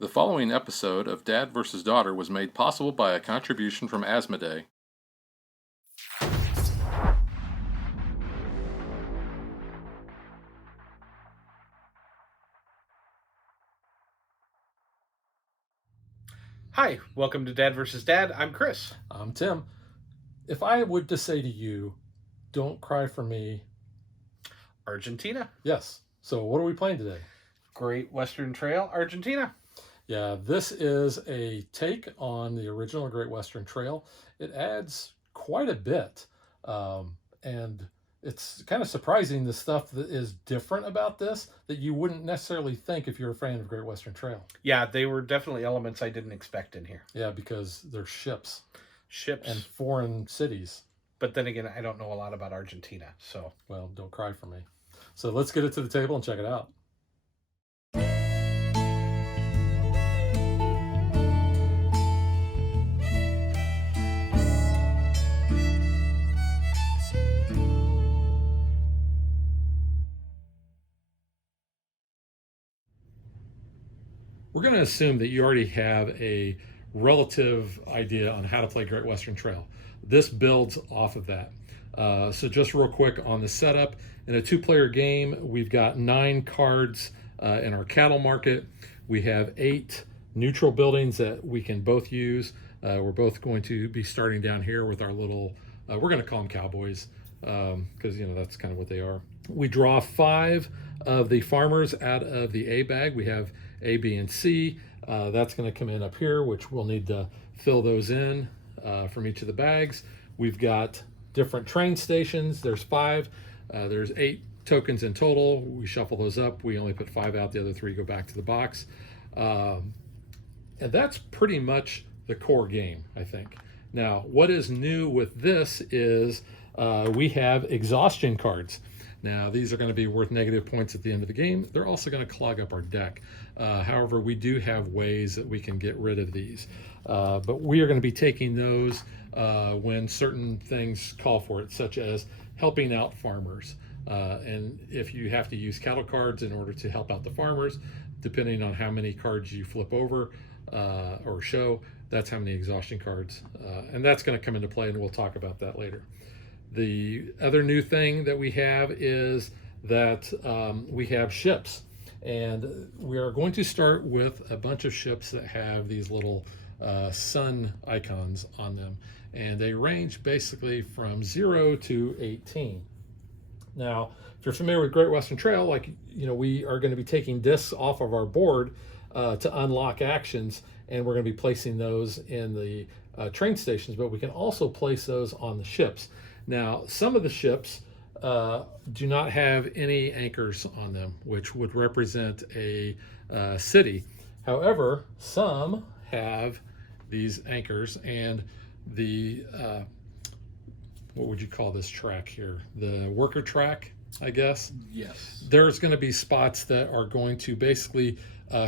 The following episode of Dad vs. Daughter was made possible by a contribution from Asmodee. Hi, welcome to Dad vs. Dad. I'm Chris. I'm Tim. If I would to say to you, don't cry for me. Argentina. Yes. So what are we playing today? Great Western Trail, Argentina. Yeah, this is a take on the original Great Western Trail. It adds quite a bit. And it's kind of surprising the stuff that is different about this that you wouldn't necessarily think if you're a fan of Great Western Trail. Yeah, they were definitely elements I didn't expect in here. Yeah, because they're ships Ships. and foreign cities. But then again, I don't know a lot about Argentina, so. Well, don't cry for me. So let's get it to the table and check it out. We're going to assume that you already have a relative idea on how to play Great Western Trail. This builds off of that. So just real quick on the setup, in a two-player game, we've got 9 cards in our cattle market. We have 8 neutral buildings that we can both use. We're both going to be starting down here with our little, we're going to call them cowboys, because that's kind of what they are. We draw 5 of the farmers out of the A bag. We have A, B, and C. That's going to come in up here, which we'll need to fill those in from each of the bags. We've got different train stations. There's 5. There's 8 tokens in total. We shuffle those up. We only put 5 out. The other 3 go back to the box. And that's pretty much the core game, I think. Now, what is new with this is we have exhaustion cards. Now, these are going to be worth negative points at the end of the game. They're also going to clog up our deck. However, we do have ways that we can get rid of these. But we are going to be taking those when certain things call for it, such as helping out farmers. And if you have to use cattle cards in order to help out the farmers, depending on how many cards you flip over or show, that's how many exhaustion cards. And that's going to come into play, and we'll talk about that later. The other new thing that we have is that we have ships, and we are going to start with a bunch of ships that have these little sun icons on them, and they range basically from 0 to 18. Now, if you're familiar with Great Western Trail, we are going to be taking discs off of our board to unlock actions, and we're going to be placing those in the train stations, but we can also place those on the ships. Now, some of the ships do not have any anchors on them, which would represent a city. However, some have these anchors, and the, what would you call this track here? The worker track, I guess? Yes. There's going to be spots that are going to basically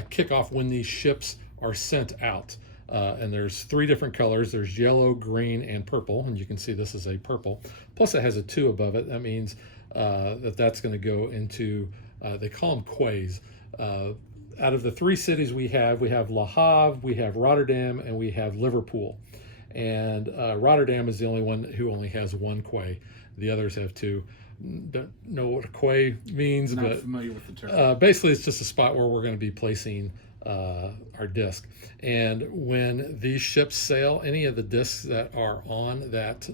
kick off when these ships are sent out. And there's 3 different colors. There's yellow, green, and purple. And you can see this is a purple. Plus it has a 2 above it. That means that's going to go into, they call them quays. Out of the 3 cities we have Le Havre, we have Rotterdam, and we have Liverpool. And Rotterdam is the only one who only has 1 quay. The others have 2. Don't know what a quay means, Not but familiar with the term. basically it's just a spot where we're going to be placing our disc. And when these ships sail, any of the discs that are on that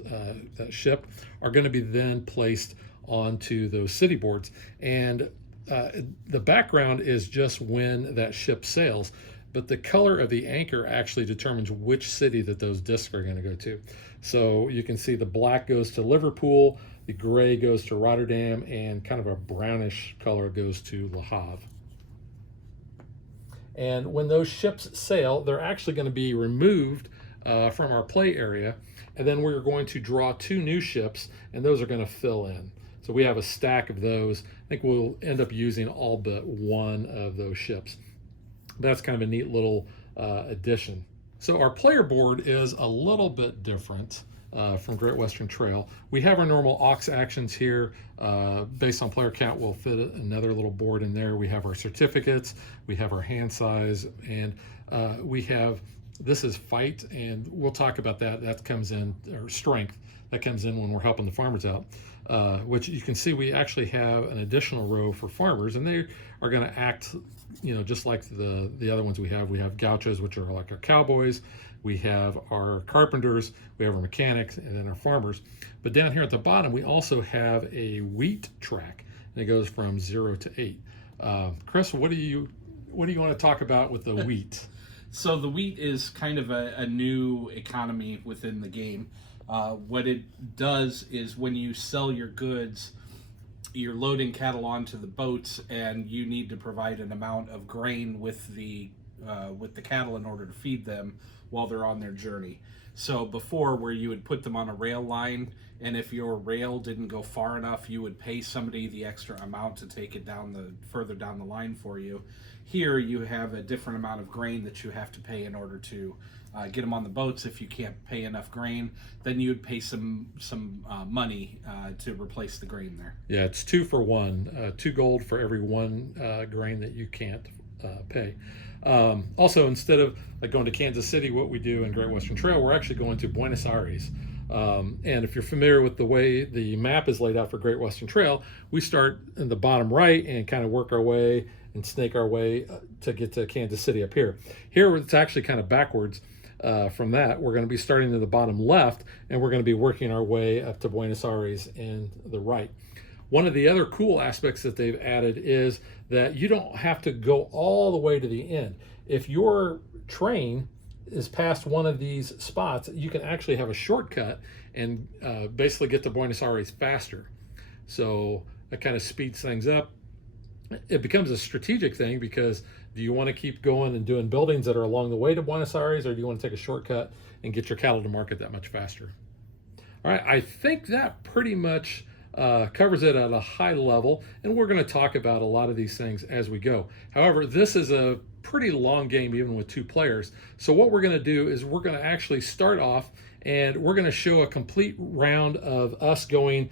ship are going to be then placed onto those city boards. And the background is just when that ship sails, but the color of the anchor actually determines which city that those discs are going to go to. So you can see the black goes to Liverpool, the gray goes to Rotterdam, and kind of a brownish color goes to Le Havre. And when those ships sail, they're actually going to be removed from our play area, and then we're going to draw 2 new ships, and those are going to fill in. So we have a stack of those. I think we'll end up using all but 1 of those ships. That's kind of a neat little addition. So our player board is a little bit different from Great Western Trail. We have our normal aux actions here. Based on player count, we'll fit another little board in there. We have our certificates, we have our hand size, and we have, this is fight, and we'll talk about that. That comes in, or strength, that comes in when we're helping the farmers out. Which you can see we actually have an additional row for farmers, and they are going to act, just like the other ones we have. We have gauchos, which are like our cowboys. We have our carpenters, we have our mechanics, and then our farmers. But down here at the bottom, we also have a wheat track, and it goes from 0 to 8. Chris, what do you want to talk about with the wheat? So the wheat is kind of a new economy within the game. What it does is when you sell your goods, you're loading cattle onto the boats, and you need to provide an amount of grain with the cattle in order to feed them while they're on their journey. So before, where you would put them on a rail line, and if your rail didn't go far enough, you would pay somebody the extra amount to take it further down the line for you. Here you have a different amount of grain that you have to pay in order to get them on the boats. If you can't pay enough grain, then you would pay some money to replace the grain there. Yeah, it's 2 for 1, 2 gold for every 1 grain that you can't pay. Also, instead of going to Kansas City, what we do in Great Western Trail, we're actually going to Buenos Aires. And if you're familiar with the way the map is laid out for Great Western Trail, we start in the bottom right and kind of work our way and snake our way to get to Kansas City up here. Here, it's actually kind of backwards. From that, we're going to be starting in the bottom left, and we're going to be working our way up to Buenos Aires in the right. One of the other cool aspects that they've added is that you don't have to go all the way to the end. If your train is past one of these spots, you can actually have a shortcut and basically get to Buenos Aires faster. So that kind of speeds things up. It becomes a strategic thing, because do you want to keep going and doing buildings that are along the way to Buenos Aires, or do you want to take a shortcut and get your cattle to market that much faster? All right, I think that pretty much covers it at a high level, and we're going to talk about a lot of these things as we go. However, this is a pretty long game, even with 2 players. So what we're going to do is we're going to actually start off, and we're going to show a complete round of us going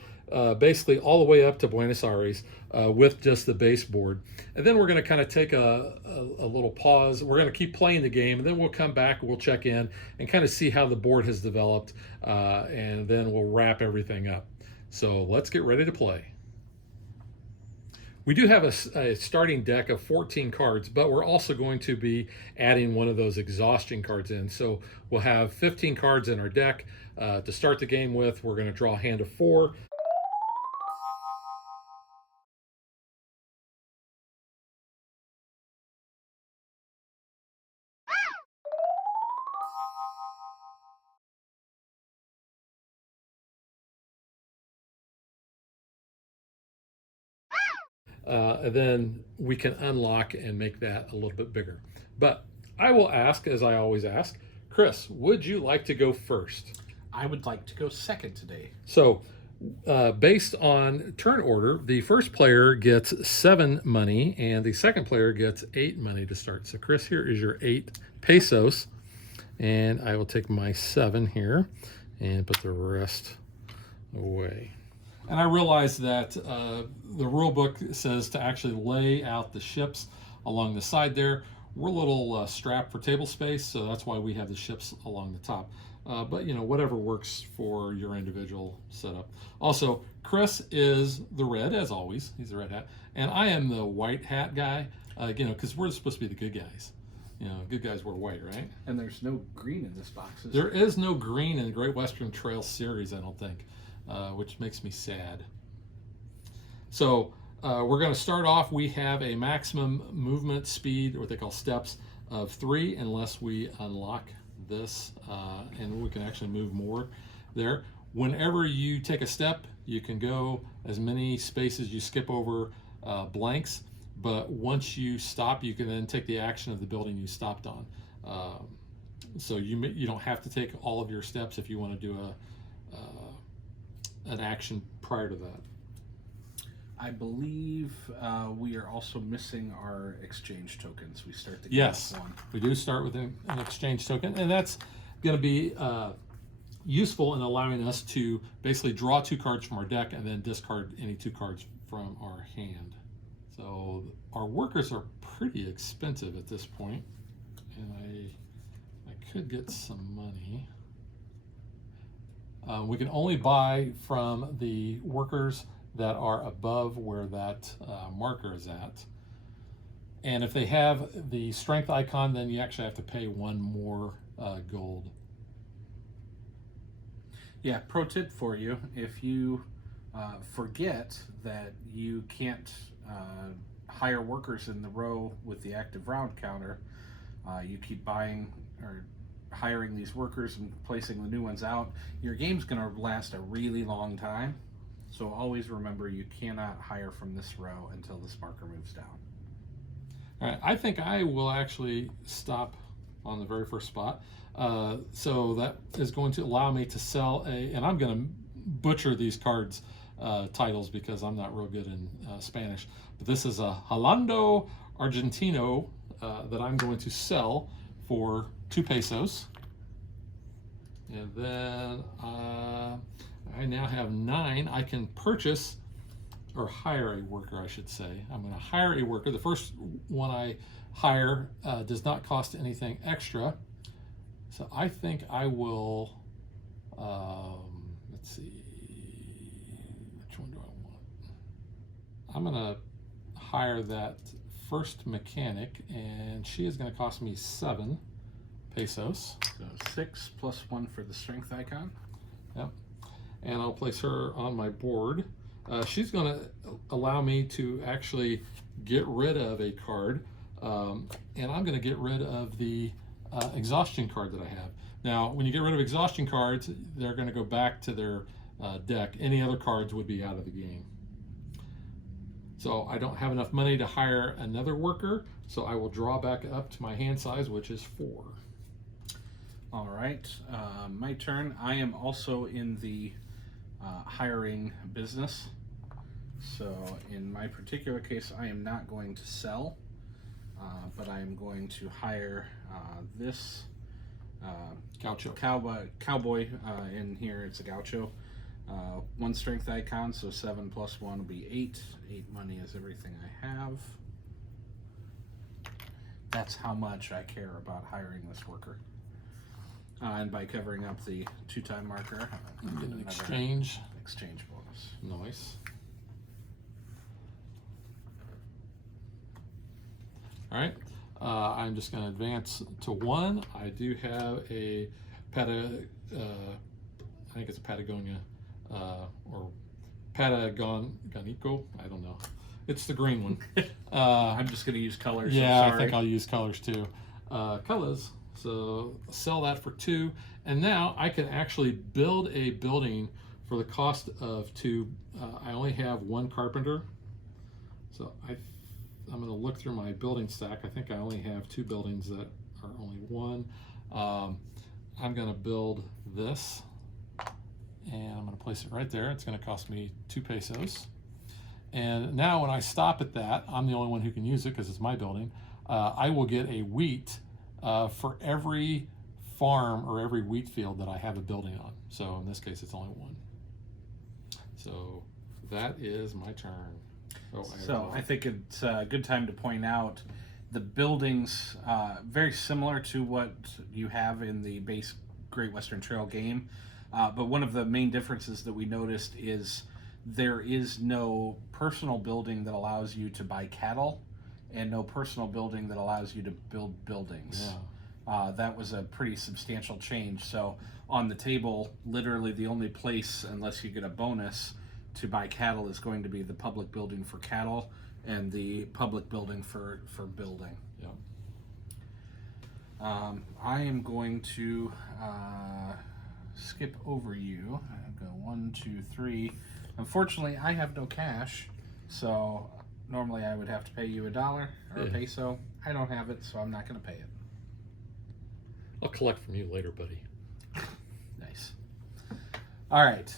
basically all the way up to Buenos Aires with just the baseboard. And then we're going to kind of take a little pause. We're going to keep playing the game, and then we'll come back, we'll check in and kind of see how the board has developed, and then we'll wrap everything up. So let's get ready to play. We do have a starting deck of 14 cards, but we're also going to be adding one of those exhaustion cards in. So we'll have 15 cards in our deck to start the game with. We're going to draw a hand of 4. And then we can unlock and make that a little bit bigger. But I will ask, as I always ask, Chris, would you like to go first? I would like to go second today. So based on turn order, the first player gets 7 money, and the second player gets 8 money to start. So Chris, here is your 8 pesos, and I will take my 7 here and put the rest away. And I realize that the rule book says to actually lay out the ships along the side there. We're a little strapped for table space, so that's why we have the ships along the top. But, whatever works for your individual setup. Also, Chris is the red, as always. He's the red hat. And I am the white hat guy, because we're supposed to be the good guys. Good guys wear white, right? And there's no green in this box. There is no green in the Great Western Trail series, I don't think. Which makes me sad. So we're going to start off. We have a maximum movement speed, or what they call steps, of 3 unless we unlock this, and we can actually move more there. Whenever you take a step, you can go as many spaces you skip over blanks, but once you stop, you can then take the action of the building you stopped on. So you don't have to take all of your steps if you want to do an action prior to that. I believe we are also missing our exchange tokens. We start the game Yes, with 1. we do start with an exchange token, and that's going to be useful in allowing us to basically draw 2 cards from our deck and then discard any 2 cards from our hand. So our workers are pretty expensive at this point, and I could get some money. We can only buy from the workers that are above where that marker is at. And if they have the strength icon, then you actually have to pay 1 more gold. Yeah, pro tip for you, if you forget that you can't hire workers in the row with the active round counter, you keep buying or hiring these workers and placing the new ones out, your game's going to last a really long time. So always remember, you cannot hire from this row until this marker moves down. All right, I think I will actually stop on the very first spot. So that is going to allow me to sell and I'm going to butcher these cards titles because I'm not real good in Spanish. But this is a Hablando Argentino that I'm going to sell for 2 pesos. And then I now have 9. I can purchase or hire a worker, I should say. I'm going to hire a worker. The first one I hire does not cost anything extra. So I think I will, let's see, which one do I want? I'm going to hire that first mechanic, and she is going to cost me 7 pesos. So 6 plus 1 for the strength icon. Yep. And I'll place her on my board. She's going to allow me to actually get rid of a card, and I'm going to get rid of the exhaustion card that I have. Now, when you get rid of exhaustion cards, they're going to go back to their deck. Any other cards would be out of the game. So I don't have enough money to hire another worker, so I will draw back up to my hand size, which is 4. All right, my turn. I am also in the hiring business. So in my particular case, I am not going to sell, but I am going to hire this Gaucho. Cowboy in here. It's a Gaucho. 1 strength icon, so 7 plus 1 will be 8. 8 money is everything I have. That's how much I care about hiring this worker. And by covering up the 2-time marker, Get an exchange bonus. Nice. All right, I'm just going to advance to 1. I do have a I think it's a Patagonia or Patagonico. I don't know. It's the green one. I'm just going to use colors. Yeah, I think I'll use colors too. Colors. So sell that for 2, and now I can actually build a building for the cost of 2. I only have 1 carpenter, so I'm going to look through my building stack. I think I only have 2 buildings that are only 1. I'm going to build this, and I'm going to place it right there. It's going to cost me 2 pesos. And now when I stop at that, I'm the only one who can use it because it's my building. I will get a wheat for every farm or every wheat field that I have a building on. So in this case, it's only 1. So that is my turn. I think it's a good time to point out the buildings, very similar to what you have in the base Great Western Trail game. But one of the main differences that we noticed is there is no personal building that allows you to buy cattle, and no personal building that allows you to build buildings. Yeah. That was a pretty substantial change. So on the table, literally the only place, unless you get a bonus, to buy cattle is going to be the public building for cattle and the public building for building. Yeah. I am going to skip over you. I'll go 1, 2, 3. Unfortunately, I have no cash, so normally I would have to pay you $1 or a peso. I don't have it, so I'm not going to pay it. I'll collect from you later, buddy. Nice. All right,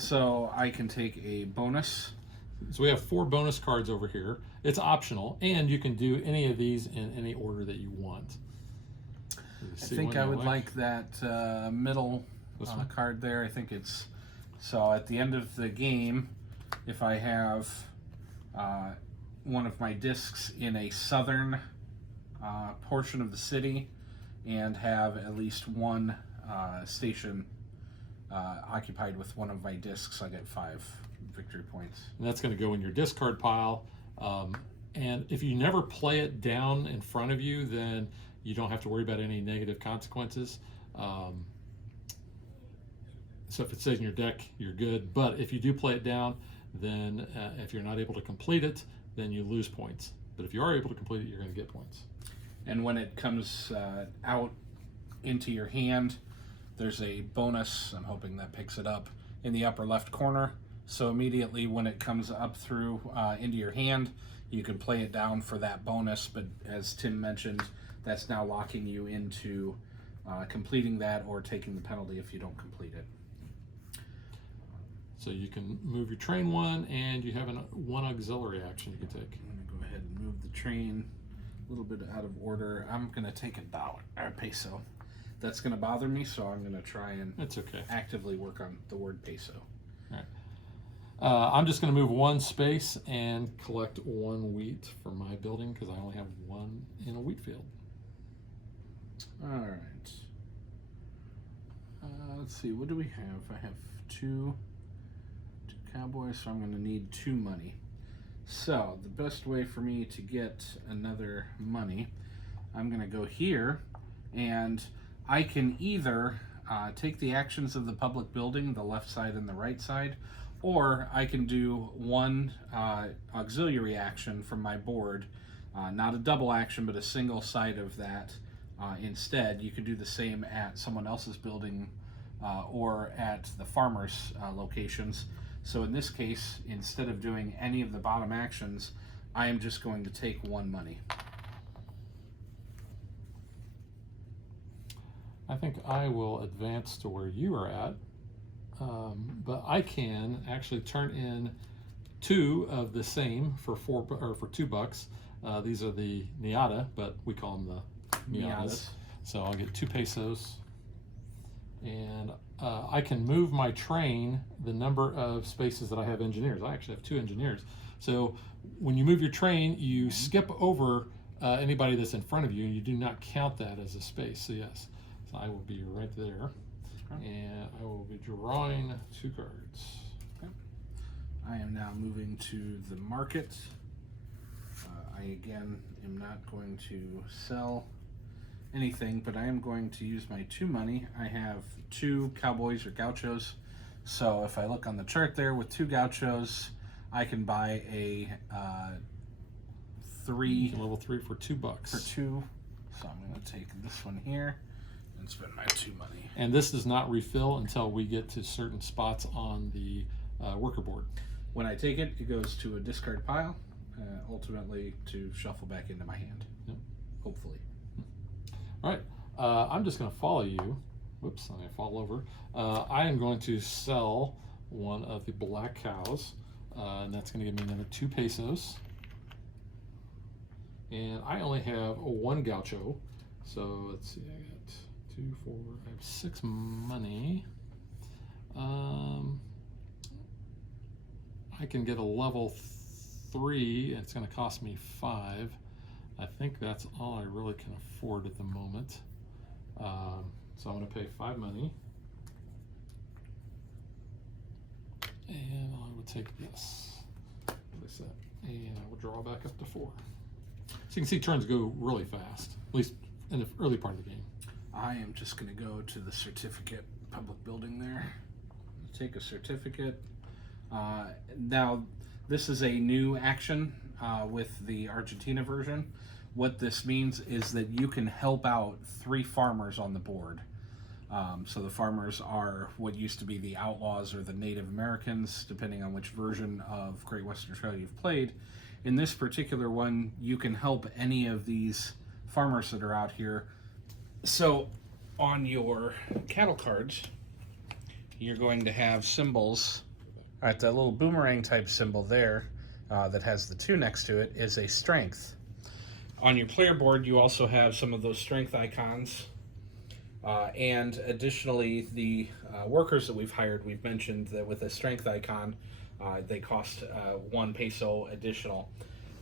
so I can take a bonus. So we have 4 bonus cards over here. It's optional, and you can do any of these in any order that you want. I think I would like that middle card there. I think it's so at the end of the game, if I have one of my discs in a southern portion of the city and have at least one station occupied with one of my discs, I get 5 victory points. And that's going to go in your discard pile. And if you never play it down in front of you, then you don't have to worry about any negative consequences. So if it stays in your deck, you're good. But if you do play it down, then if you're not able to complete it, then you lose points. But if you are able to complete it, you're going to get points. And when it comes out into your hand, there's a bonus, I'm hoping that picks it up, in the upper left corner. So immediately when it comes up through into your hand, you can play it down for that bonus. But as Tim mentioned, that's now locking you into completing that or taking the penalty if you don't complete it. So you can move your train 1, and you have one auxiliary action you can take. I'm going to go ahead and move the train a little bit out of order. I'm going to take a peso. That's going to bother me, so I'm going to try and It's okay. actively work on the word peso. All right. I'm just going to move 1 space and collect 1 wheat for my building because I only have 1 in a wheat field. All right. Let's see. What do we have? I have 2 Cowboys, so I'm going to need 2 money. So the best way for me to get another money, I'm going to go here, and I can either take the actions of the public building, the left side and the right side, or I can do 1 auxiliary action from my board, not a double action, but a single side of that instead. You can do the same at someone else's building or at the farmer's locations. So in this case, instead of doing any of the bottom actions, I am just going to take 1 money. I think I will advance to where you are at, but I can actually turn in 2 of the same for $2. These are the Niata, but we call them the Niatas. So I'll get 2 pesos, and I can move my train the number of spaces that I have engineers. I actually have 2 engineers. So when you move your train, you skip over anybody that's in front of you, and you do not count that as a space. So yes, so I will be right there, and I will be drawing 2 cards. Okay. I am now moving to the market. I again am not going to sell anything, but I am going to use my 2 money. I have 2 Cowboys or Gauchos, so if I look on the chart there with 2 Gauchos, I can buy a 3 level 3 for $2 for 2. So I'm going to take this one here and spend my 2 money. And this does not refill until we get to certain spots on the worker board. When I take it, it goes to a discard pile, ultimately to shuffle back into my hand. Yep. Hopefully. All right, I'm just going to follow you. Whoops, I'm going to fall over. I am going to sell 1 of the black cows, and that's going to give me another 2 pesos. And I only have 1 gaucho, so let's see, I got 2, 4, I have 6 money. I can get a level 3, and it's going to cost me 5. I think that's all I really can afford at the moment. So I'm going to pay 5 money. And I will take this. Place that. And I will draw back up to 4. So you can see turns go really fast, at least in the early part of the game. I am just going to go to the certificate public building there. Take a certificate. Now, this is a new action with the Argentina version. What this means is that you can help out 3 farmers on the board. So the farmers are what used to be the outlaws or the Native Americans, depending on which version of Great Western Trail you've played. In this particular one, you can help any of these farmers that are out here. So on your cattle cards, you're going to have symbols. All right, that little boomerang type symbol there that has the 2 next to it is a strength. On your player board, you also have some of those strength icons And additionally, the workers that we've hired, we've mentioned that with a strength icon, they cost 1 peso additional.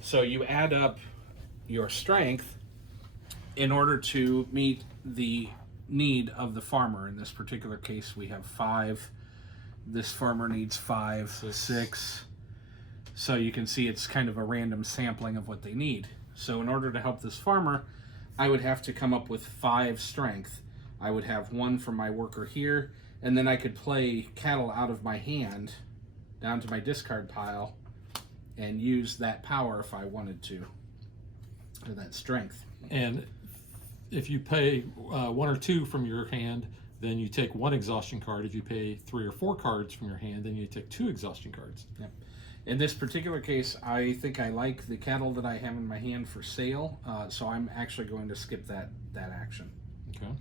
So you add up your strength in order to meet the need of the farmer. In this particular case, we have 5. This farmer needs 5, 6. So you can see it's kind of a random sampling of what they need. So in order to help this farmer, I would have to come up with 5 strength. I would have 1 for my worker here, and then I could play cattle out of my hand down to my discard pile and use that power if I wanted to, or that strength. And if you pay 1 or 2 from your hand, then you take 1 exhaustion card. If you pay 3 or 4 cards from your hand, then you take 2 exhaustion cards. Yep. In this particular case, I think I like the cattle that I have in my hand for sale, so I'm actually going to skip that action. Okay.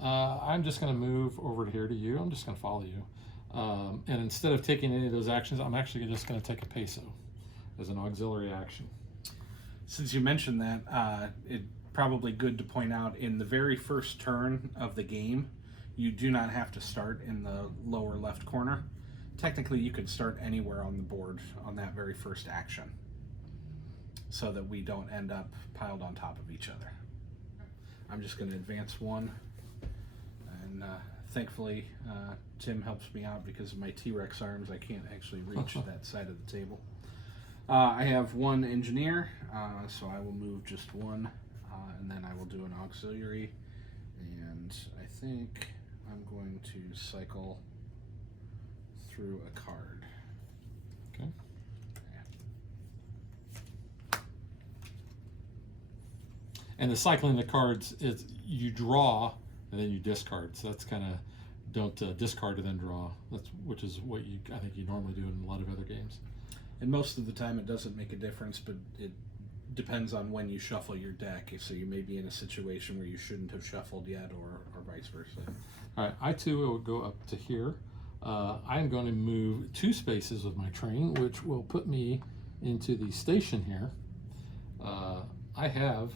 I'm just going to move over here to you. I'm just going to follow you. And instead of taking any of those actions, I'm actually just going to take a peso as an auxiliary action. Since you mentioned that, it's probably good to point out in the very first turn of the game, you do not have to start in the lower left corner. Technically, you could start anywhere on the board on that very first action, so that we don't end up piled on top of each other. I'm just going to advance 1, and thankfully Tim helps me out because of my T-Rex arms. I can't actually reach that side of the table. I have 1 engineer, so I will move just 1, and then I will do an auxiliary, and I think I'm going to cycle through a card. Okay. And the cycling the cards is you draw and then you discard. So that's kind of don't discard and then draw. Which is what I think you normally do in a lot of other games. And most of the time it doesn't make a difference, but it depends on when you shuffle your deck. So you may be in a situation where you shouldn't have shuffled yet, or vice versa. All right, I too will go up to here. I'm going to move 2 spaces with my train, which will put me into the station here. I have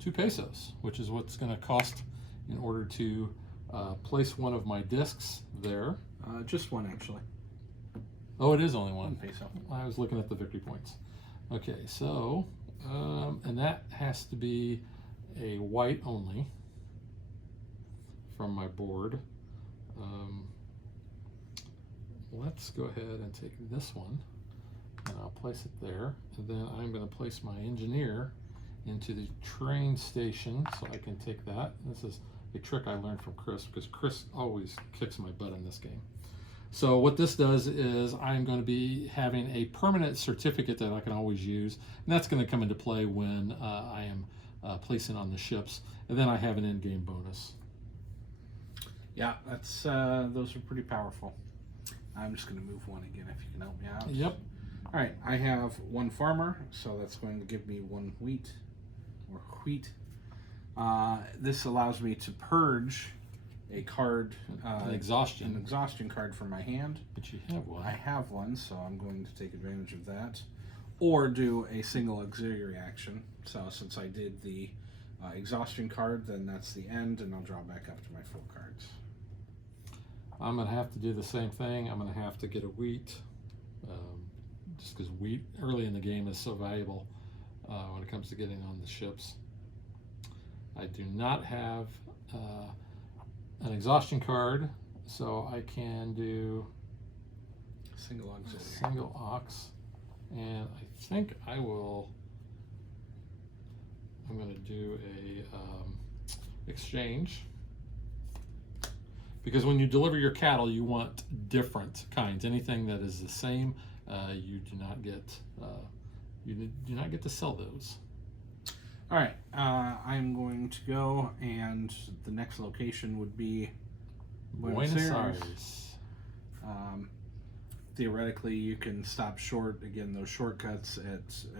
2 pesos, which is what's going to cost in order to place one of my discs there. Just 1, actually. Oh, it is only 1. 1 peso. I was looking at the victory points. Okay, so, and that has to be a white only from my board. Let's go ahead and take this one, and I'll place it there. And then I'm going to place my engineer into the train station so I can take that. This is a trick I learned from Chris, because Chris always kicks my butt in this game. So what this does is I'm going to be having a permanent certificate that I can always use, and that's going to come into play when I am placing on the ships. And then I have an in-game bonus. Yeah, that's those are pretty powerful. I'm just going to move 1 again if you can help me out. Yep. All right, I have 1 farmer, so that's going to give me 1 wheat, or wheat. This allows me to purge a card, An exhaustion card from my hand. But you have 1. I have 1, so I'm going to take advantage of that, or do a single auxiliary action. So since I did the exhaustion card, then that's the end, and I'll draw back up to my full cards. I'm going to have to do the same thing. I'm going to have to get a wheat, just because wheat early in the game is so valuable when it comes to getting on the ships. I do not have an exhaustion card, so I can do Single auxiliary. single ox, and I think I'm going to do a exchange. Because when you deliver your cattle, you want different kinds. Anything that is the same, you do not get. You do not get to sell those. All right, I'm going to go, and the next location would be Buenos Aires. Theoretically, you can stop short. Again, those shortcuts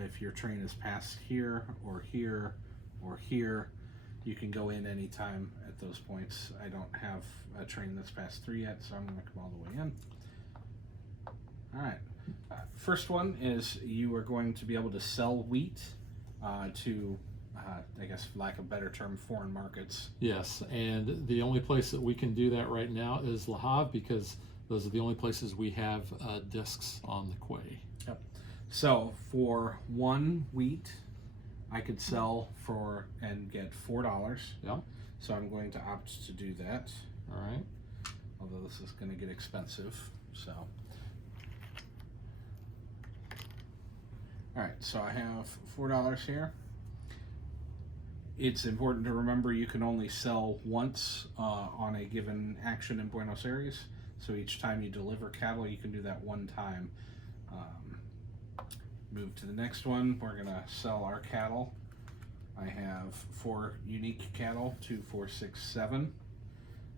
if your train is past here or here or here, you can go in anytime at those points. I don't have a train that's past 3 yet, so I'm going to come all the way in. All right. First one is you are going to be able to sell wheat to I guess for lack of a better term, foreign markets. Yes, and the only place that we can do that right now is Le Havre, because those are the only places we have discs on the quay. Yep. So for 1 wheat, I could sell for and get $4. Yep. So I'm going to opt to do that. All right. Although this is going to get expensive. So. All right. So I have $4 here. It's important to remember you can only sell once on a given action in Buenos Aires. So each time you deliver cattle, you can do that one time. Move to the next one. We're gonna sell our cattle. I have 4 unique cattle, 2, 4, 6, 7.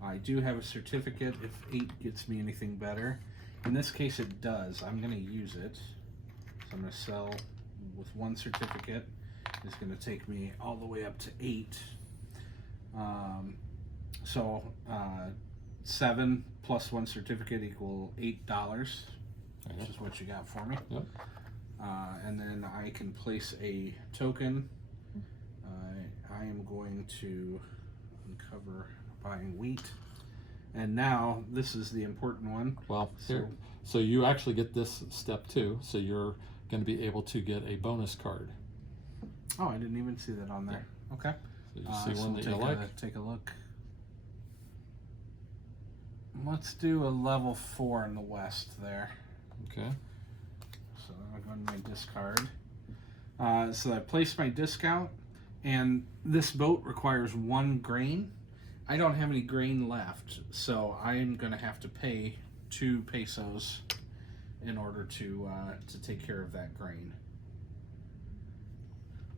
I do have a certificate if 8 gets me anything better. In this case it does. I'm gonna use it. So I'm gonna sell with 1 certificate. It's gonna take me all the way up to 8. 7 plus 1 certificate equal $8, which is what you got for me. Yep. And then I can place a token. I am going to uncover buying wheat. And now this is the important one. Well, so you actually get this step too. So you're going to be able to get a bonus card. Oh, I didn't even see that on there. Okay. So you see one that you like? Take a look. Let's do a level 4 in the west there. Okay. So I'm going to my discard. So I place my disc out, and this boat requires 1 grain. I don't have any grain left, so I'm going to have to pay 2 pesos in order to take care of that grain.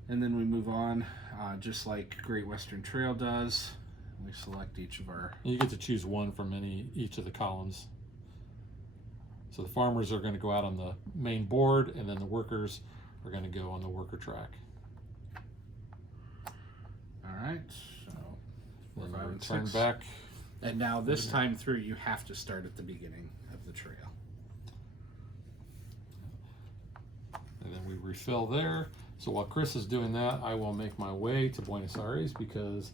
And then we move on, just like Great Western Trail does. We select each of our... You get to choose one from each of the columns. So the farmers are going to go out on the main board, and then the workers are going to go on the worker track. All right. So Then 4, 5, and return 6. back. And now this time through, you have to start at the beginning of the trail. And then we refill there. So while Chris is doing that, I will make my way to Buenos Aires because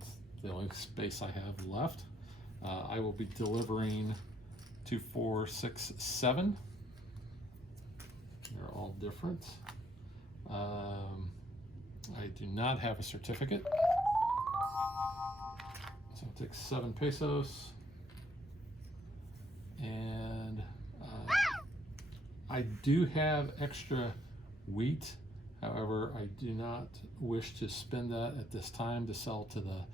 it's the only space I have left. I will be delivering 2, 4, 6, 7. They're all different. I do not have a certificate. So I'll take 7 pesos. And I do have extra wheat. However, I do not wish to spend that at this time to sell to the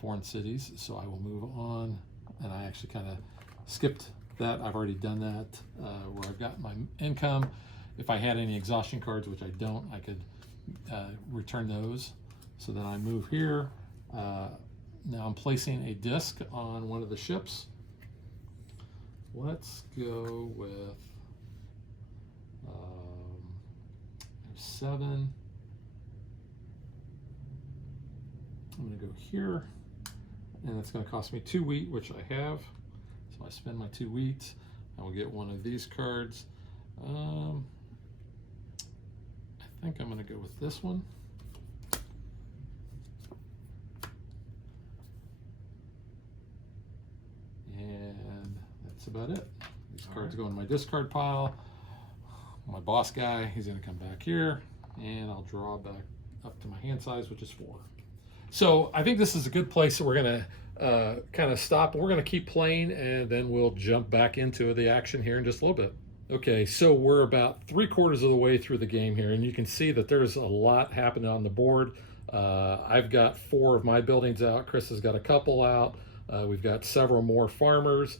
foreign cities. So I will move on. And I actually kind of skipped that. I've already done that where I've got my income. If I had any exhaustion cards, which I don't, I could return those. So then I move here. Now I'm placing a disc on one of the ships. Let's go with 7. I'm going to go here, and it's going to cost me 2 wheat, which I have. So I spend my 2 wheat. I will get one of these cards. I think I'm going to go with this one. And that's about it. These cards go in my discard pile. My boss guy, he's going to come back here, and I'll draw back up to my hand size, which is 4. So I think this is a good place that we're going to kind of stop. We're going to keep playing, and then we'll jump back into the action here in just a little bit. Okay, so we're about 3/4 of the way through the game here, and you can see that there's a lot happening on the board. I've got 4 of my buildings out. Chris has got a couple out. We've got several more farmers.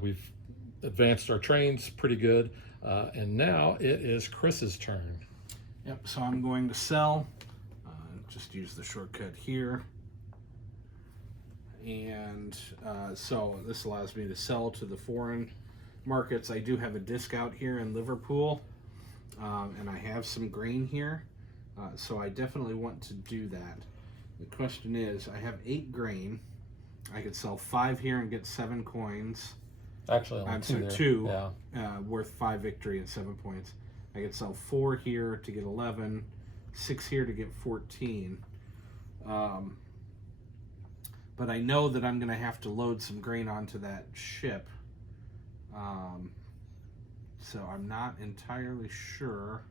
We've advanced our trains pretty good. And now it is Chris's turn. Yep, so I'm going to sell. Just use the shortcut here. And so this allows me to sell to the foreign markets. I do have a disc out here in Liverpool, and I have some grain here. So I definitely want to do that. The question is, I have 8 grain. I could sell 5 here and get 7 coins. Actually, only 2 there. 2 yeah. Worth 5 victory and 7 points. I could sell 4 here to get 11, 6 here to get 14. But I know that I'm going to have to load some grain onto that ship. So I'm not entirely sure.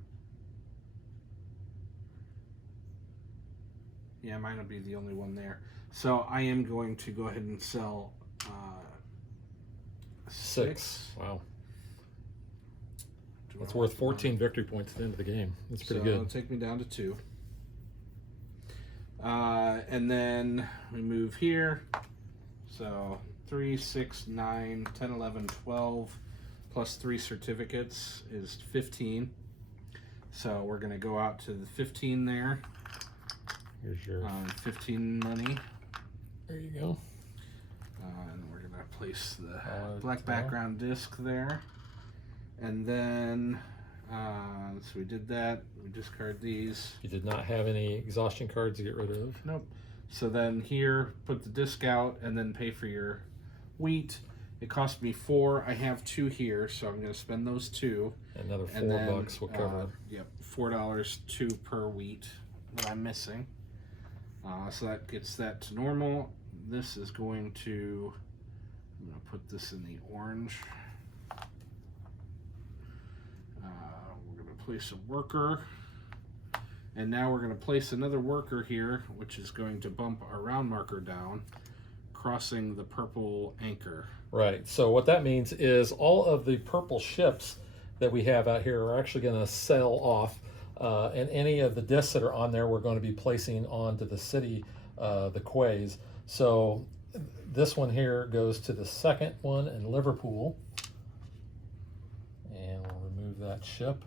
Yeah, mine will be the only one there. So I am going to go ahead and sell 6. Wow. That's worth 14 victory points at the end of the game. That's pretty good. It'll take me down to 2. And then we move here. So 3, 6, 9, 10, 11, 12, plus 3 certificates is 15. So we're going to go out to the 15 there. Here's your 15 money. There you go. And we're going to place the black background disc there. And then, so we did that. We discard these. You did not have any exhaustion cards to get rid of. Nope. So then here, put the disc out and then pay for your wheat. It cost me 4. I have 2 here, so I'm going to spend those 2. Another $4 will cover it. Yep, $4, 2 per wheat that I'm missing. So that gets that to normal. This is going to, I'm going to put this in the orange. We're going to place a worker. And now we're going to place another worker here, which is going to bump our round marker down, crossing the purple anchor. Right. So what that means is all of the purple ships that we have out here are actually going to sail off. And any of the discs that are on there, we're going to be placing onto the city, the quays. So this one here goes to the second one in Liverpool. And we'll remove that ship.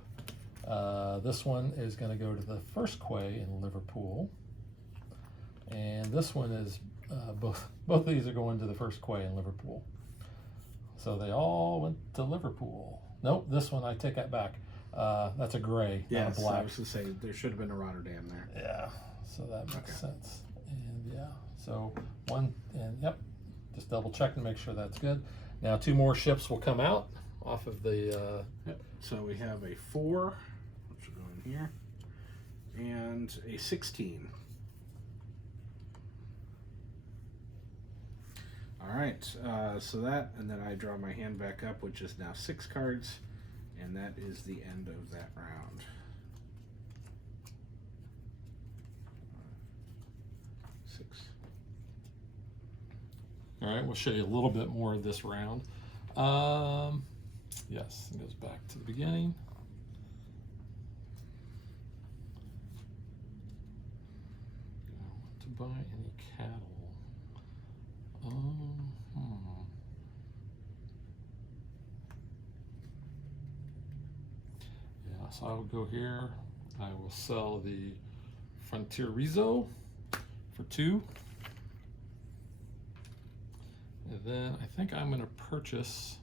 This one is going to go to the first quay in Liverpool. And this one is, both of these are going to the first quay in Liverpool. So they all went to Liverpool. Nope, this one, I take that back. That's a gray, not a black. I was going to say, there should have been a Rotterdam there. Yeah, so that makes sense. And yeah, so one, and yep, just double check and make sure that's good. Now 2 more ships will come out off of the... Yep. So we have a 4, which will go in here, and a 16. All right, so that, and then I draw my hand back up, which is now 6 cards. And that is the end of that round. 6. All right, we'll show you a little bit more of this round. Yes, it goes back to the beginning. To buy any cattle. So I will go here. I will sell the Frontierizo for 2. And then I think I'm going to purchase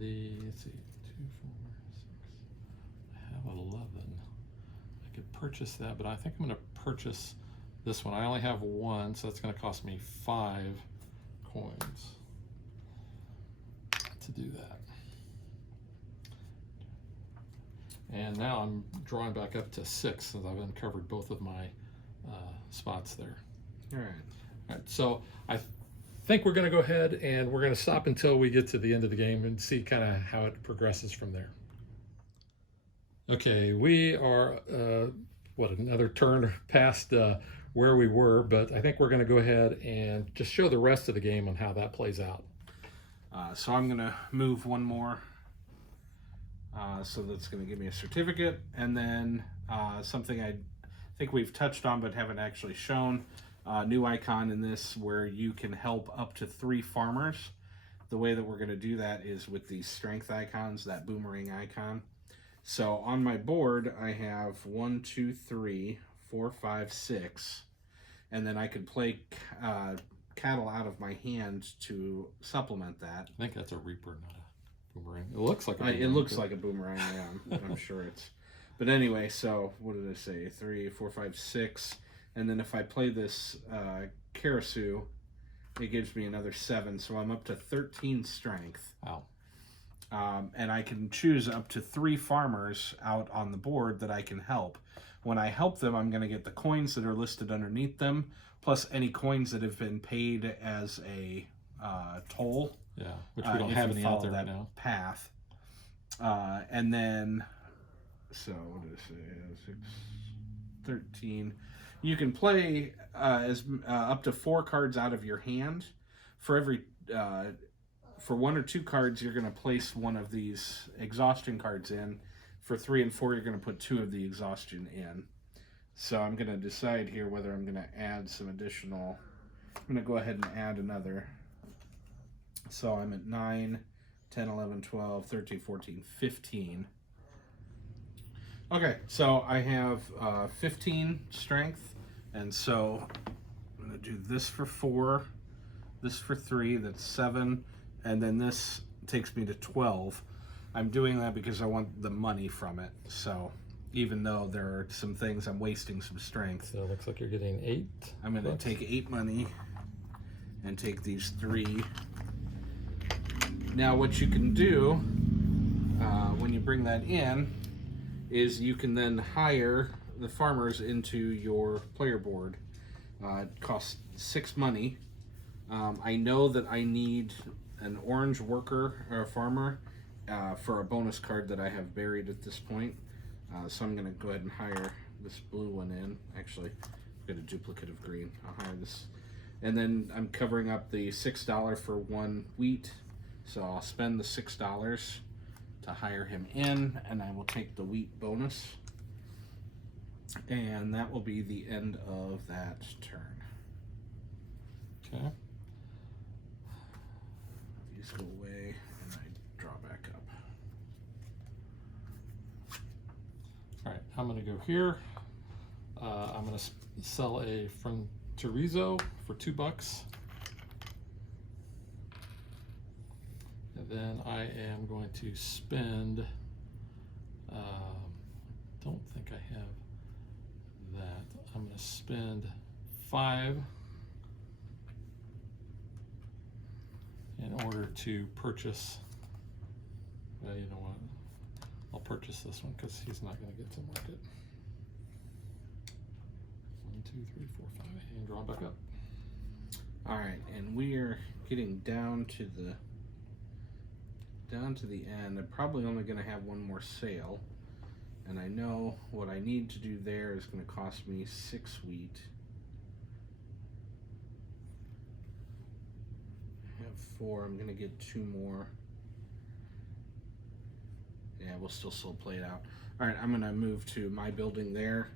the, let's see, 2, 4, 6. I have 11. I could purchase that, but I think I'm going to purchase this one. I only have 1, so that's going to cost me 5 coins to do that. And now I'm drawing back up to 6 since I've uncovered both of my spots there. All right. All right. So I think we're going to go ahead and we're going to stop until we get to the end of the game and see kind of how it progresses from there. Okay, we are, another turn past where we were, but I think we're going to go ahead and just show the rest of the game on how that plays out. So I'm going to move 1 more. So that's going to give me a certificate, and then something I think we've touched on but haven't actually shown, new icon in this where you can help up to 3 farmers. The way that we're going to do that is with these strength icons, that boomerang icon. So on my board I have 1, 2, 3, 4, 5, 6, and then I could play cattle out of my hand to supplement that. I think that's a reaper, not a boomerang. It looks like a boomerang. It looks like a boomerang, yeah. I'm sure it's... But anyway, so what did I say? 3, 4, 5, 6. And then if I play this Karasu, it gives me another 7. So I'm up to 13 strength. Wow. And I can choose up to 3 farmers out on the board that I can help. When I help them, I'm going to get the coins that are listed underneath them, plus any coins that have been paid as a toll. Yeah, which we don't have any out there right now. Path. And then, so what did I say? 6, 13. You can play as up to 4 cards out of your hand. For every for 1 or 2 cards, you're going to place one of these exhaustion cards in. For 3 and 4, you're going to put 2 of the exhaustion in. So I'm going to decide here whether I'm going to add some additional. I'm going to go ahead and add another. So I'm at 9, 10, 11, 12, 13, 14, 15. Okay, so I have 15 strength, and so I'm going to do this for 4, this for 3, that's 7, and then this takes me to 12. I'm doing that because I want the money from it, so even though there are some things I'm wasting some strength. So it looks like you're getting 8. I'm going to take 8 money and take these 3. Now what you can do when you bring that in is you can then hire the farmers into your player board. It costs 6 money. I know that I need an orange worker or a farmer for a bonus card that I have buried at this point. So I'm going to go ahead and hire this blue one in. Actually, I've got a duplicate of green. I'll hire this. And then I'm covering up the $6 for 1 wheat. So I'll spend the $6 to hire him in, and I will take the wheat bonus. And that will be the end of that turn. Okay. These go away, and I draw back up. All right, I'm going to go here. I'm going to sell a Fronterizo for $2. And then I am going to spend, don't think I have that. I'm going to spend 5 in order to purchase, well, you know what? I'll purchase this one because he's not going to get to market. 1, 2, 3, 4, 5, and draw back up. All right, and we are getting down to the end. I'm probably only going to have one more sale, and I know what I need to do there is going to cost me 6 wheat. I have 4. I'm going to get 2 more. Yeah, we'll still play it out. All right, I'm going to move to my building there.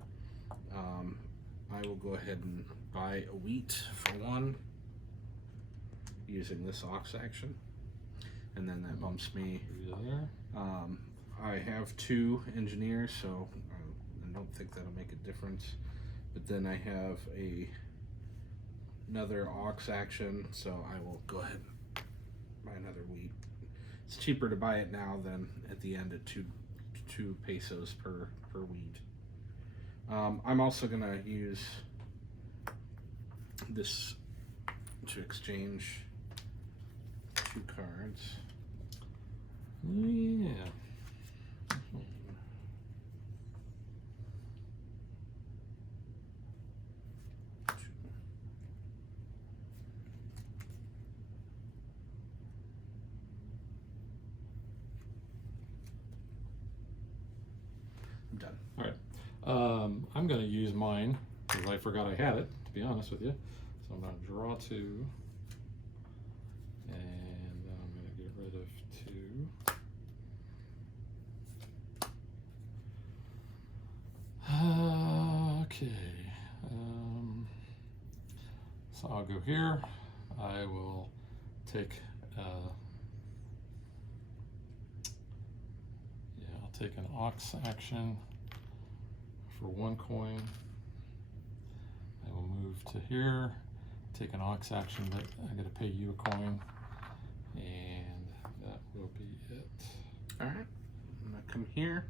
I will go ahead and buy a wheat for 1 using this ox action. And then that bumps me. I have 2 engineers, so I don't think that'll make a difference. But then I have another ox action, so I will go ahead and buy another wheat. It's cheaper to buy it now than at the end at 2 pesos per wheat. I'm also gonna use this to exchange 2 cards. Yeah. I'm done. All right. I'm going to use mine because I forgot I had it, to be honest with you. So I'm going to draw 2. And then I'm going to get rid of 2. Okay. So I'll go here. I will take, I'll take an ox action for 1 coin. I will move to here, take an ox action, but I got to pay you a coin, and that will be it. All right, I'm gonna come here.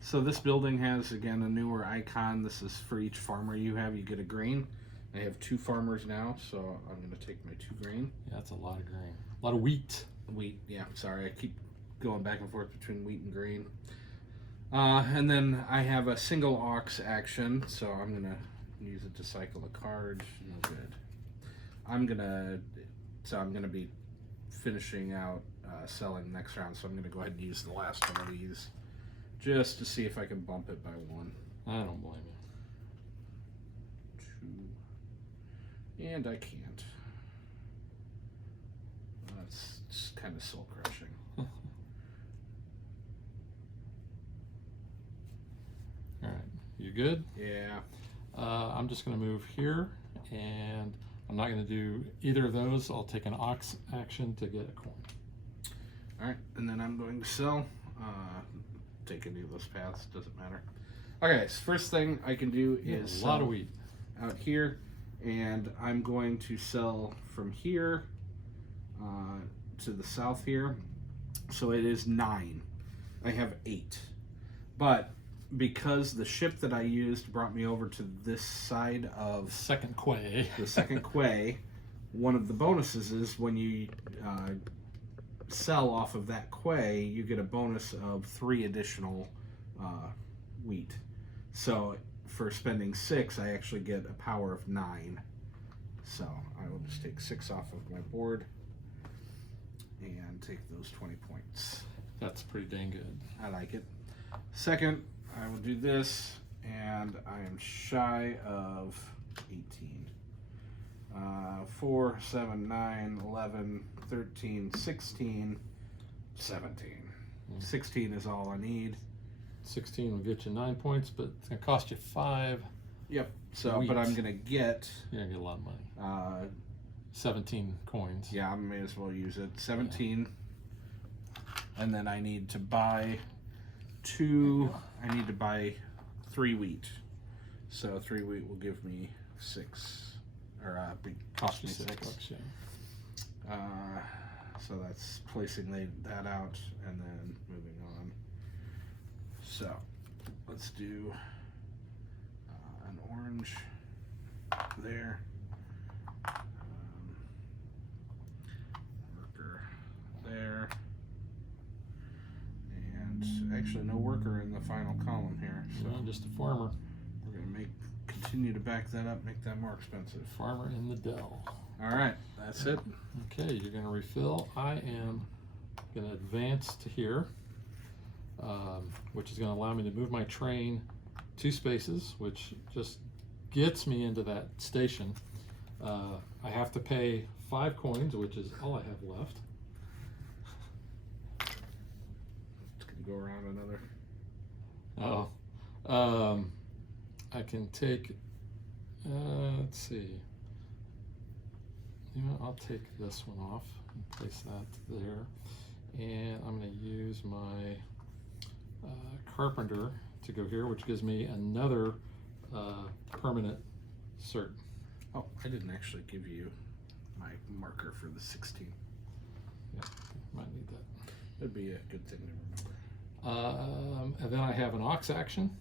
So this building has, again, a newer icon. This is for each farmer you have. You get a grain. I have 2 farmers now, so I'm going to take my 2 grain. Yeah, that's a lot of grain. A lot of wheat. Wheat, yeah, sorry. I keep going back and forth between wheat and grain. And then I have a single aux action, so I'm going to use it to cycle a card. No good. I'm going to be finishing out selling next round, so I'm going to go ahead and use the last one of these just to see if I can bump it by 1. I don't blame you. 2. And I can't. That's just kind of soul crushing. All right, you good? Yeah. I'm just going to move here, and I'm not going to do either of those. I'll take an aux action to get a coin. All right, and then I'm going to sell. Take any of those paths, doesn't matter. Okay, so first thing I can do is a lot of wheat out here, and I'm going to sell from here to the south here. So it is 9. I have 8, but because the ship that I used brought me over to this side of second quay, the second quay, one of the bonuses is when you sell off of that quay, you get a bonus of 3 additional wheat. So for spending 6, I actually get a power of 9. So I will just take 6 off of my board and take those 20 points. That's pretty dang good. I like it. Second, I will do this, and I am shy of 18. 4, 7, 9, 11, 13, 16, 17. 16 is all I need. 16 will get you 9 points, but it's going to cost you 5. Yep. So, Wheat. but I'm going to get... You're going to get a lot of money. 17 coins. Yeah, I may as well use it. 17. Yeah. And then I need to buy 3 wheat. So 3 wheat will give me 6. Or cost me 6. $6, yeah. So that's placing that out and then moving on. So let's do an orange there. Worker there. And actually no worker in the final column here. So No, just a farmer. we're going to continue to back that up, make that more expensive. Farmer in the dell. All right, that's it. Okay, you're going to refill. I am going to advance to here, which is going to allow me to move my train 2 spaces, which just gets me into that station. I have to pay 5 coins, which is all I have left. It's going to go around another. Oh. I can take, let's see. You know, I'll take this one off and place that there. And I'm going to use my carpenter to go here, which gives me another permanent cert. Oh, I didn't actually give you my marker for the 16. Yeah, might need that. That'd be a good thing to remember. And then I have an aux action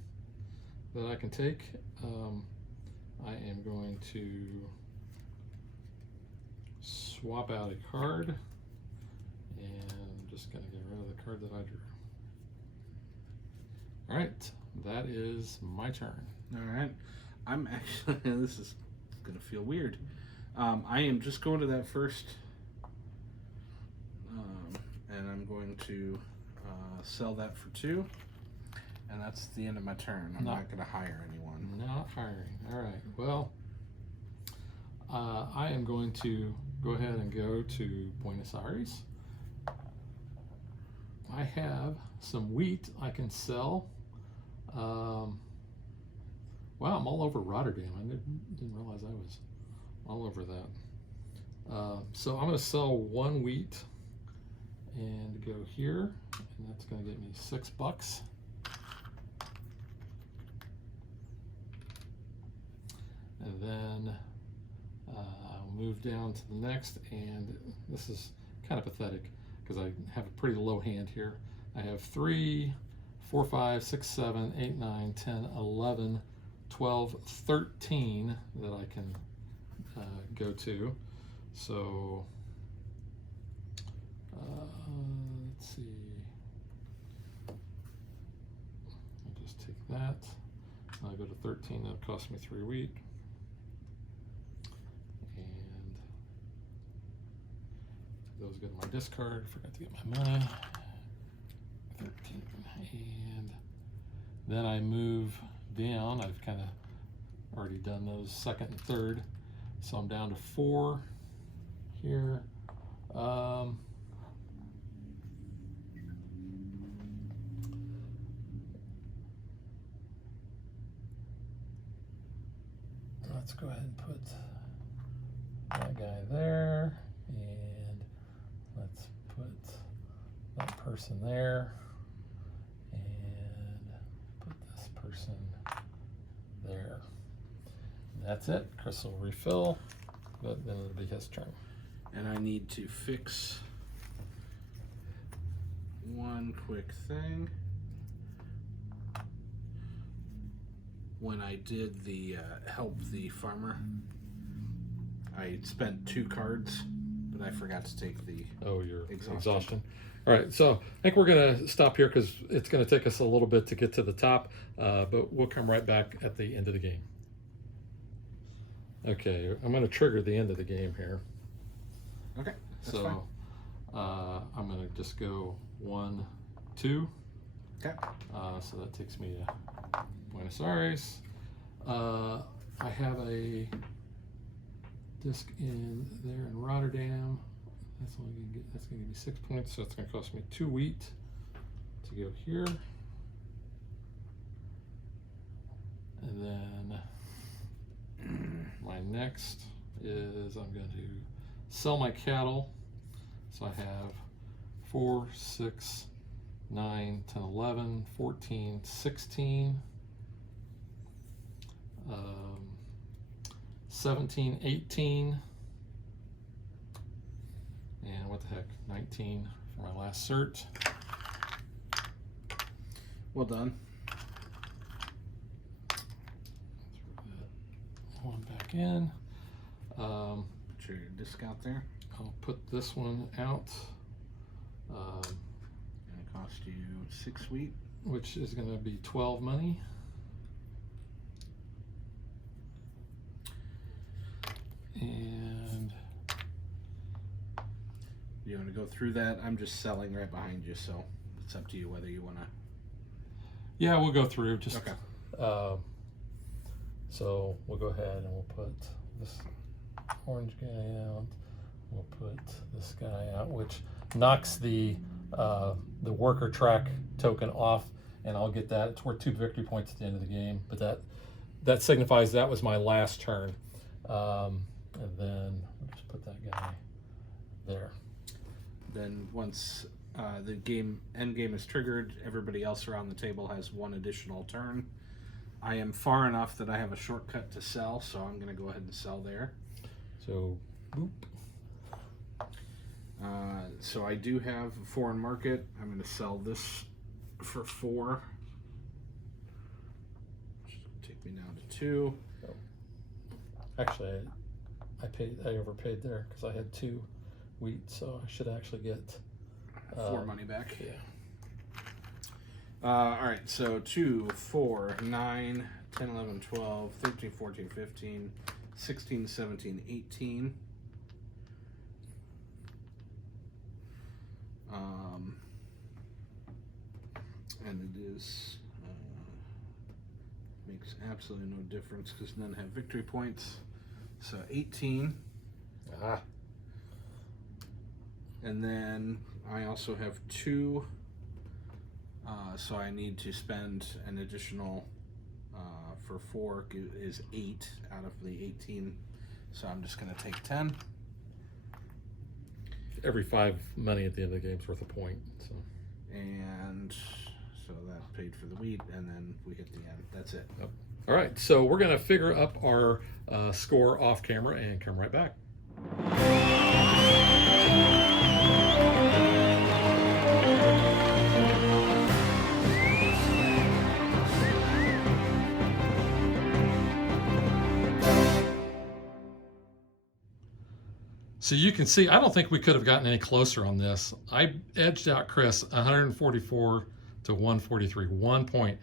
that I can take. I am going to swap out a card, and I'm just going to get rid of the card that I drew. All right, that is my turn. All right. I'm actually, this is going to feel weird. I am just going to that first, and I'm going to sell that for 2. And that's the end of my turn. I'm not going to hire anyone. Not hiring. All right. Well, I am going to go ahead and go to Buenos Aires. I have some wheat I can sell. Wow, I'm all over Rotterdam. I didn't realize I was all over that. So I'm going to sell 1 wheat and go here, and that's going to get me $6. And then I'll move down to the next, and this is kind of pathetic because I have a pretty low hand here. I have 3, 4, 5, 6, 7, 8, 9, 10, 11, 12, 13 that I can go to. So let's see. that. I'll go to 13, that'll cost me 3 wheat. And those go to my discard. Forgot to get my money. 13. And then I move down. I've kind of already done those second and third. So I'm down to 4 here. Let's go ahead and put that guy there, and let's put that person there, and put this person there. And that's it. Chris will refill, but then it'll be his turn. And I need to fix one quick thing. When I did the help the farmer, I spent 2 cards, but I forgot to take the your exhaustion. All right, so I think we're going to stop here because it's going to take us a little bit to get to the top, but we'll come right back at the end of the game. Okay, I'm going to trigger the end of the game here. Okay, that's so fine. I'm going to just go 1, 2. Okay. So that takes me to Buenos Aires. I have a disc in there in Rotterdam. That's going to give me 6 points, so it's going to cost me 2 wheat to go here. And then my next is I'm going to sell my cattle. So I have 4, 6, 9, 10, 11, 14, 16, 17, 18, and what the heck, 19 for my last cert. Well done. Throw that one back in. Put your disc out there. I'll put this one out. Gonna cost you 6 wheat. Which is going to be 12 money. And you want to go through that? I'm just selling right behind you, so it's up to you whether you want to. yeah, we'll go through. Just Okay. So we'll go ahead and we'll put this orange guy out. We'll put this guy out, which knocks the worker track token off, and I'll get that. It's worth 2 victory points at the end of the game, but that signifies that was my last turn. And then we'll just put that guy there. Then once the end game is triggered, everybody else around the table has 1 additional turn. I am far enough that I have a shortcut to sell, so I'm going to go ahead and sell there. So, boop. So I do have a foreign market. I'm going to sell this for 4. Which will take me down to 2. Actually, I overpaid there because I had 2 wheat, so I should actually get 4 money back. Yeah. All right, so 2, 4, 9, 10, 11, 12, 13, 14, 15, 16, 17, 18. And it is, makes absolutely no difference because none have victory points. So 18. And then I also have 2. So I need to spend an additional for 4 is 8 out of the 18. So I'm just going to take 10. Every 5 money at the end of the game is worth a point. So. And so that paid for the wheat, and then we hit the end. That's it. Yep. All right, so we're going to figure up our score off camera and come right back. So you can see, I don't think we could have gotten any closer on this. I edged out Chris 144 to 143, 1 point.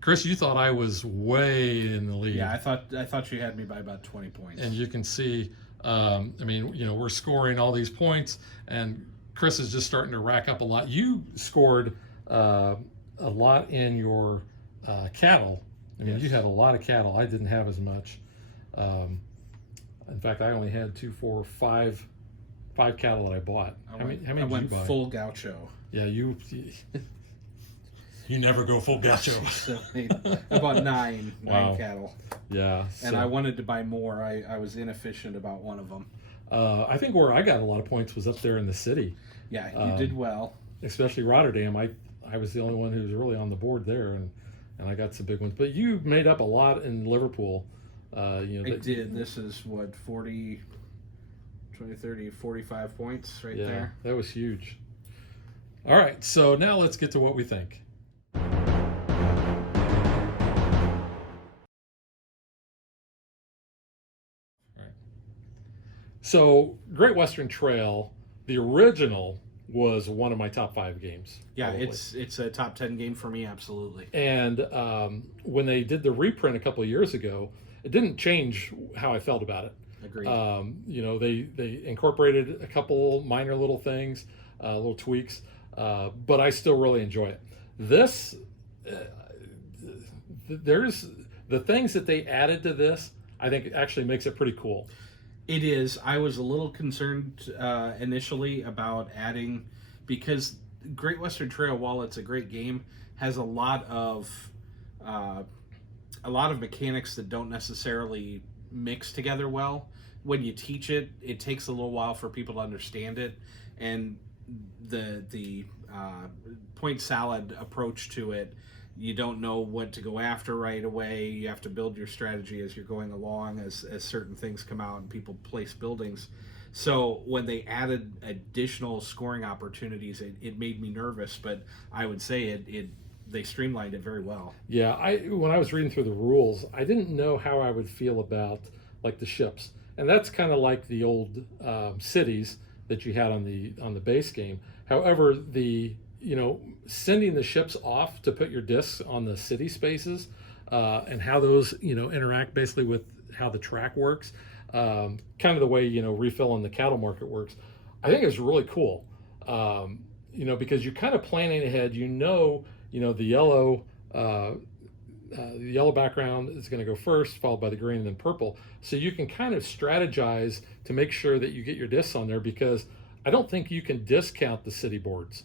Chris, you thought I was way in the lead. Yeah, I thought you had me by about 20 points. And you can see, I mean, we're scoring all these points, and Chris is just starting to rack up a lot. You scored a lot in your cattle. I mean, Yes. you had a lot of cattle. I didn't have as much. In fact, I only had 2, 4, 5 cattle that I bought. How many I did went you buy? full gaucho. Yeah, you never go full gaucho. So I bought nine Wow. cattle. Yeah. And I wanted to buy more. I was inefficient about one of them. I think where I got a lot of points was up there in the city. Yeah, you did well. Especially Rotterdam. I was the only one who was really on the board there, and I got some big ones. But you made up a lot in Liverpool. I did. This is what, 40, 20, 30, 45 points right there. That was huge. All right, so now let's get to what we think. So, Great Western Trail, the original, was one of my top 5 games. Yeah, probably. it's a top 10 game for me, absolutely. And when they did the reprint a couple of years ago, it didn't change how I felt about it. Agreed. They incorporated a couple minor little things, little tweaks, but I still really enjoy it. This, there's the things that they added to this, I think actually makes it pretty cool. It is. I was a little concerned initially about adding, because Great Western Trail, while it's a great game, has a lot of mechanics that don't necessarily mix together well. When you teach it, it takes a little while for people to understand it, and the point salad approach to it, you don't know what to go after right away. You have to build your strategy as you're going along, as certain things come out and people place buildings. So when they added additional scoring opportunities, it made me nervous, but I would say they streamlined it very well. Yeah, when I was reading through the rules, I didn't know how I would feel about like the ships, and that's kind of like the old cities that you had on the base game. However, sending the ships off to put your discs on the city spaces and how those interact basically with how the track works, kind of the way refilling the cattle market works, I think is really cool. Because you're kind of planning ahead. The yellow background is going to go first, followed by the green and then purple. So you can kind of strategize to make sure that you get your discs on there, because I don't think you can discount the city boards.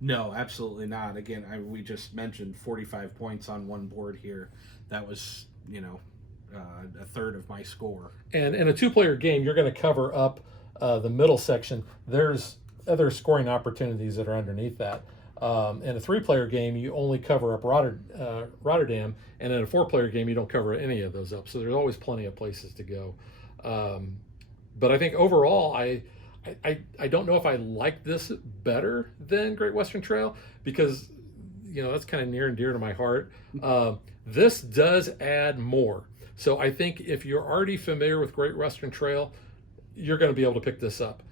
No, absolutely not. Again, we just mentioned 45 points on one board here. That was, a third of my score. And in a 2-player game, you're going to cover up the middle section. There's other scoring opportunities that are underneath that. In a 3-player game, you only cover up Rotterdam, and in a 4-player game, you don't cover any of those up. So there's always plenty of places to go. But I think overall, I don't know if I like this better than Great Western Trail, because that's kind of near and dear to my heart. This does add more. So I think if you're already familiar with Great Western Trail, you're going to be able to pick this up.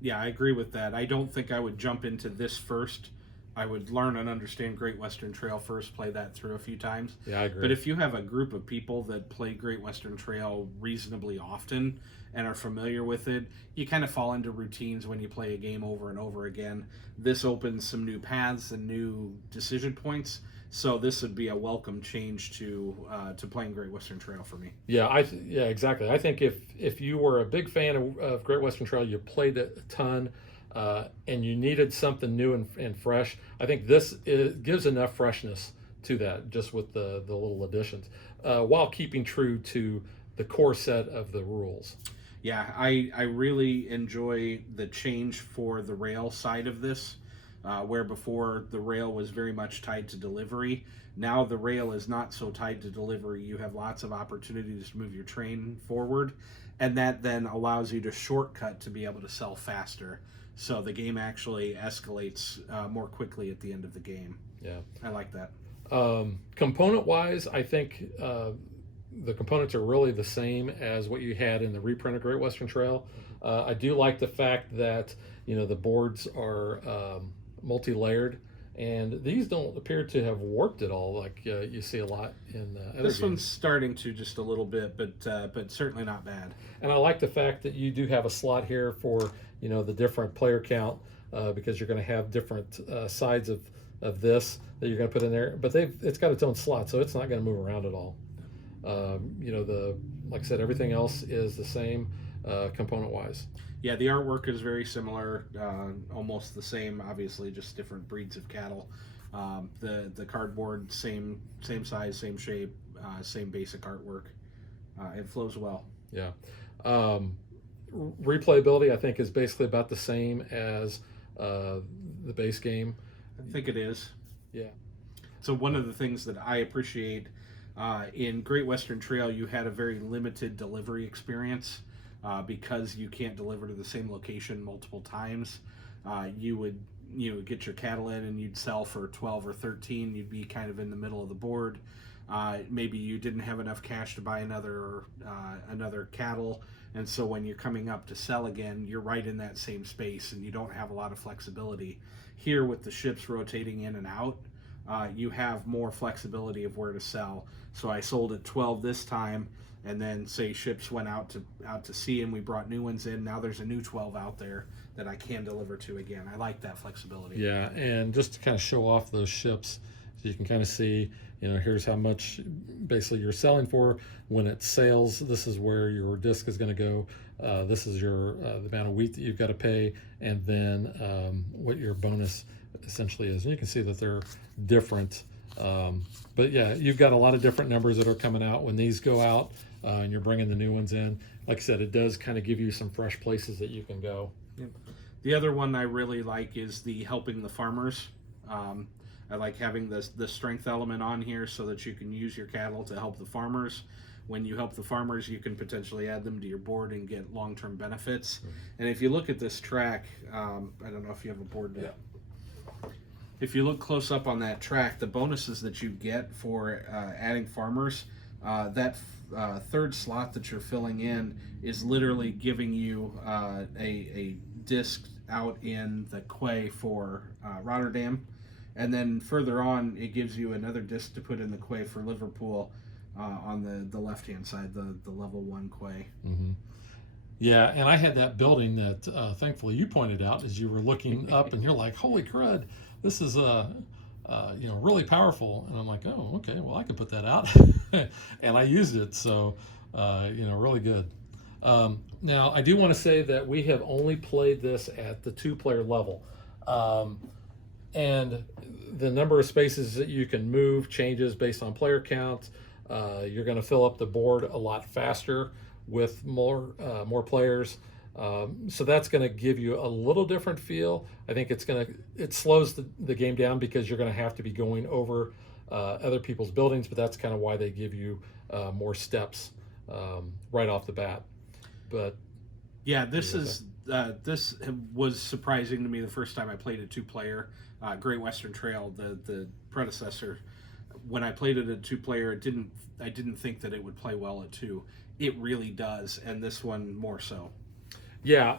Yeah, I agree with that. I don't think I would jump into this first. I would learn and understand Great Western Trail first, play that through a few times. Yeah, I agree. But if you have a group of people that play Great Western Trail reasonably often and are familiar with it, you kind of fall into routines when you play a game over and over again. This opens some new paths and new decision points. So this would be a welcome change to playing Great Western Trail for me. Yeah, exactly. I think if you were a big fan of Great Western Trail, you played it a ton, and you needed something new and fresh, I think this gives enough freshness to that, just with the little additions, while keeping true to the core set of the rules. Yeah, I really enjoy the change for the rail side of this. Where before the rail was very much tied to delivery. Now the rail is not so tied to delivery. You have lots of opportunities to move your train forward, and that then allows you to shortcut to be able to sell faster. So the game actually escalates more quickly at the end of the game. Yeah, I like that. Component-wise, I think the components are really the same as what you had in the reprint of Great Western Trail. I do like the fact that the boards are multi-layered, And these don't appear to have warped at all, like you see a lot in other This games. one's starting to just a little bit, but certainly not bad. And I like the fact that you do have a slot here for the different player count, because you're going to have different sides of this that you're going to put in there. But it's got its own slot, so it's not going to move around at all. Like I said, everything else is the same component wise. Yeah, the artwork is very similar, almost the same. Obviously, just different breeds of cattle. The cardboard, same size, same shape, same basic artwork. It flows well. Yeah. Replayability, I think, is basically about the same as the base game. I think it is. Yeah. So one of the things that I appreciate in Great Western Trail, you had a very limited delivery experience because you can't deliver to the same location multiple times. You would get your cattle in and you'd sell for 12 or 13. You'd be kind of in the middle of the board. Maybe you didn't have enough cash to buy another cattle, and so when you're coming up to sell again, you're right in that same space, and you don't have a lot of flexibility. Here, with the ships rotating in and out, you have more flexibility of where to sell. So I sold at 12 this time, and then say ships went out to sea and we brought new ones in. Now there's a new 12 out there that I can deliver to again. I like that flexibility. Yeah, and just to kind of show off those ships, so you can kind of see, here's how much basically you're selling for. When it sails, this is where your disc is going to go. This is your the amount of wheat that you've got to pay, and then what your bonus essentially is. And you can see that they're different. But yeah, you've got a lot of different numbers that are coming out when these go out, and you're bringing the new ones in. Like I said, it does kind of give you some fresh places that you can go. Yep. The other one I really like is the helping the farmers. I like having the strength element on here so that you can use your cattle to help the farmers. When you help the farmers, you can potentially add them to your board and get long-term benefits. Mm-hmm. And if you look at this track, I don't know if you have a board yet. Yeah. If you look close up on that track, the bonuses that you get for adding farmers, that third slot that you're filling in is literally giving you a disc out in the quay for Rotterdam. And then further on, it gives you another disc to put in the quay for Liverpool on the left-hand side, the level 1 quay. Mm-hmm. Yeah, and I had that building that thankfully you pointed out as you were looking up, and you're like, holy crud, this is really powerful. And I'm like, oh, okay, well, I could put that out. And I used it, so, really good. Now, I do want to say that we have only played this at the 2-player level. And the number of spaces that you can move changes based on player count. You're going to fill up the board a lot faster with more players. So that's going to give you a little different feel. I think it slows the game down because you're going to have to be going over other people's buildings, but that's kind of why they give you more steps right off the bat. But yeah, this was surprising to me the first time I played a 2-player. Great Western Trail, the predecessor. When I played it at 2-player, I didn't think that it would play well at 2. It really does, and this one more so. Yeah,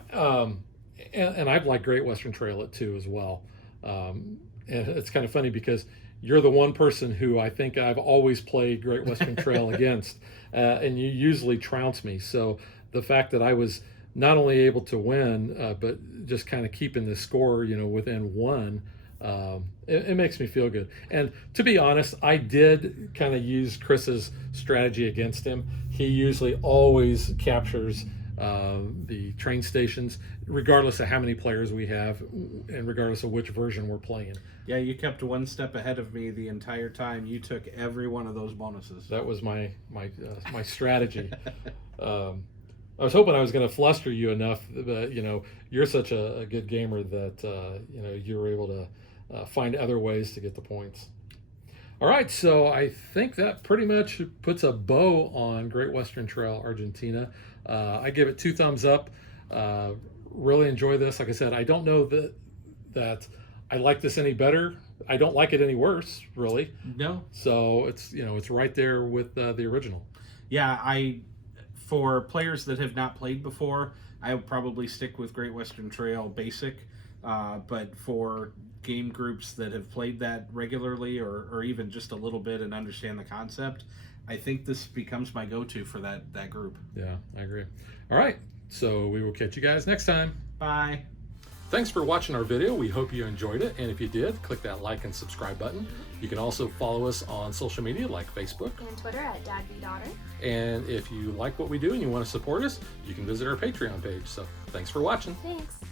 and I've liked Great Western Trail at 2 as well. And it's kind of funny because you're the one person who I think I've always played Great Western Trail against, and you usually trounce me. So the fact that I was not only able to win, but just kind of keeping the score, within 1, it makes me feel good. And to be honest, I did kind of use Chris's strategy against him. He usually always captures the train stations, regardless of how many players we have and regardless of which version we're playing. Yeah, you kept one step ahead of me the entire time. You took every one of those bonuses. That was my strategy. I was hoping I was going to fluster you enough that you're such a good gamer that you were able to find other ways to get the points. All right, so I think that pretty much puts a bow on Great Western Trail Argentina. I give it 2 thumbs up. Really enjoy this. Like I said, I don't know that I like this any better. I don't like it any worse, really. No. So it's right there with the original. Yeah, for players that have not played before, I would probably stick with Great Western Trail Basic. But for game groups that have played that regularly or even just a little bit and understand the concept, I think this becomes my go-to for that group. Yeah, I agree. All right, so we will catch you guys next time. Bye. Thanks for watching our video. We hope you enjoyed it. And if you did, click that like and subscribe button. You can also follow us on social media like Facebook and Twitter at DadVDaughter. And if you like what we do and you want to support us, you can visit our Patreon page. So thanks for watching. Thanks.